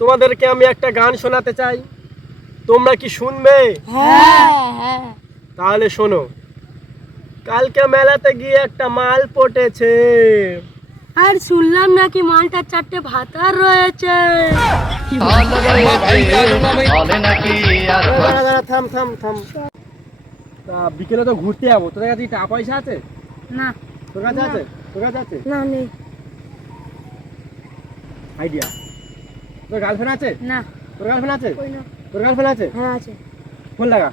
তোমাদেরকে আমি একটা গান শোনাতে চাই, তোমরা কি শুনবে? হ্যাঁ। তাহলে শোনো। কালকে মেলাতে গিয়ে একটা মাল পটেছে, আর শুনলাম নাকি মালটার 4টে ভাতার রয়েছে। দাঁড়া দাঁড়া, থাম থাম থাম। তা বিকেলে তো ঘুরতে যাবো, তোদের কাছে কি টাকা পয়সা আছে? না তোর কাছে আছে? তোর কাছে আছে? না নেই। আইডিয়া। তোর গার্লফ্রেন্ড আছে? না তোর গার্লফ্রেন্ড আছে? কই না। তোর গার্লফ্রেন্ড আছে? হ্যাঁ আছে। ফোন লাগা।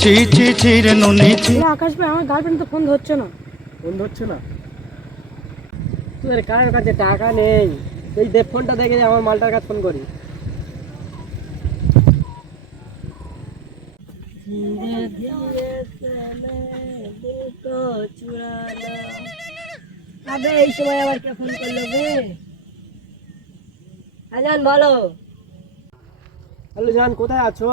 ছি ছি ছি রে নুনি ছি। আকাশ ভাই, আমার গার্লফ্রেন্ড তো ফোন ধরছে না। ফোন ধরছে না? তোদের কারোর কাছে টাকা নেই, এই দেব ফোনটা দেখে যে আমার মালটার কাছে ফোন করি। আবে এই সময় আবার কে ফোন করলো বে? আজান বলো। হ্যালো জান, কোথায় আছো?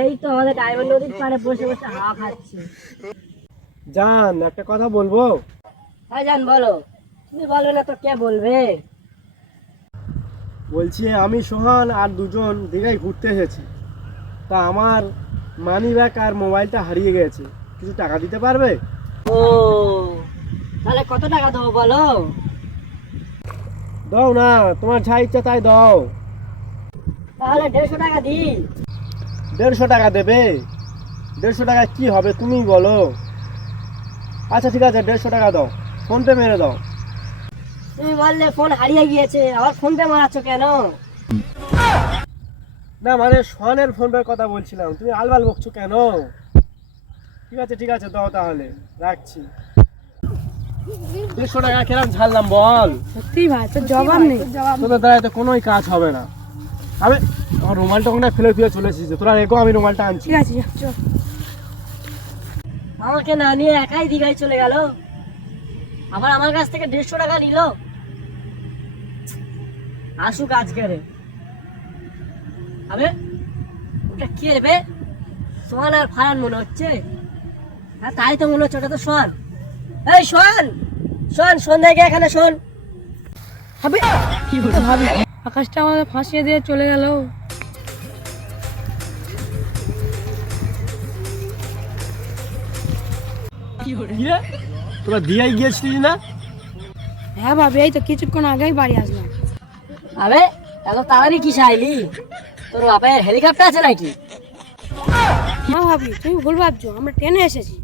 এই তো আমাদের ডায়মন্ড নদীর পাড়ে বসে বসে হাওয়া খাচ্ছি। জান, একটা কথা বলবো? আজান বলো। তুমি বলবে না তো কে বলবে? বলছি আমি সোহান আর দুজন দীঘায় ঘুরতে এসেছি, তা আমার মানি ব্যাগ আর মোবাইলটা হারিয়ে গেছে, কিছু টাকা দিতে পারবে? ও তাহলে কত টাকা দেবো বলো? দাও না, তোমার যা ইচ্ছা তাই দাও। তাহলে 150 টাকা দিই। 150 টাকা দেবে? 150 টাকা কি হবে তুমি বলো? আচ্ছা ঠিক আছে, 150 টাকা দাও, ফোনপে মেরে দাও। তুমি বললে ফোন হারিয়ে গিয়েছে, আবার ফোন পে মারাচ্ছ কেন? না মানে সোহানের ফোনপের কথা বলছিলাম, তুমি আলবাল বকছো কেন? ঠিক আছে দাও, তাহলে রাখছি। 150 টাকা কেরাম ছাড়লাম বল? সত্যি ভাই, তোর জবাব নেই। তোদের দ্বারা তো কোনোই কাজ হবে না। আমি আমার রুমালটা ওখানে ফেলে ফেলে চলে এসেছি, তোরা রেখো, আমি রুমালটা আনছি। ঠিক আছে চল। আমাকে না নিয়ে একাই দীঘায় চলে গেল, আবার আমার কাছ থেকে 150 টাকা নিল। আসুক আজকে রে। আবে ওটা কে রে? সোহান আর ফারান মনে হচ্ছে। হ্যাঁ তাই তো মনে হচ্ছে, ওটা তো সোহান। এই সোহান, শোন সন্ধ্যায় গিয়ে এখানে শোন। হবে কি ভাবি, আকাশটা আমাদের ফাঁসিয়ে দিয়ে চলে গেল। কি রে, তোরা দিয়াই গিয়েছিলিস না? হ্যাঁ ভাবি, এই তো কিছুক্ষণ আগেই বাড়ি আসলাম। আবে এত তাড়াতাড়ি কি চাইলি? তোর বাপের হেলিকপ্টার আছে নাকি? না ভাবি, তুমি ভুল ভাবছো, আমরা ট্রেনে এসেছি।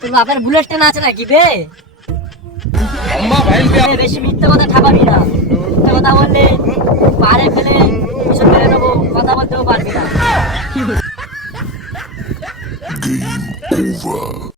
তোর বাপের বুলেট ট্রেন আছে নাকি বে? বেশি মিথ্যা কথা ঠাপাবি না, মিথ্যা কথা বললে পাহাড়ে ফেলে পিছন মেরে নেবো, কথা বলতেও পারবি না।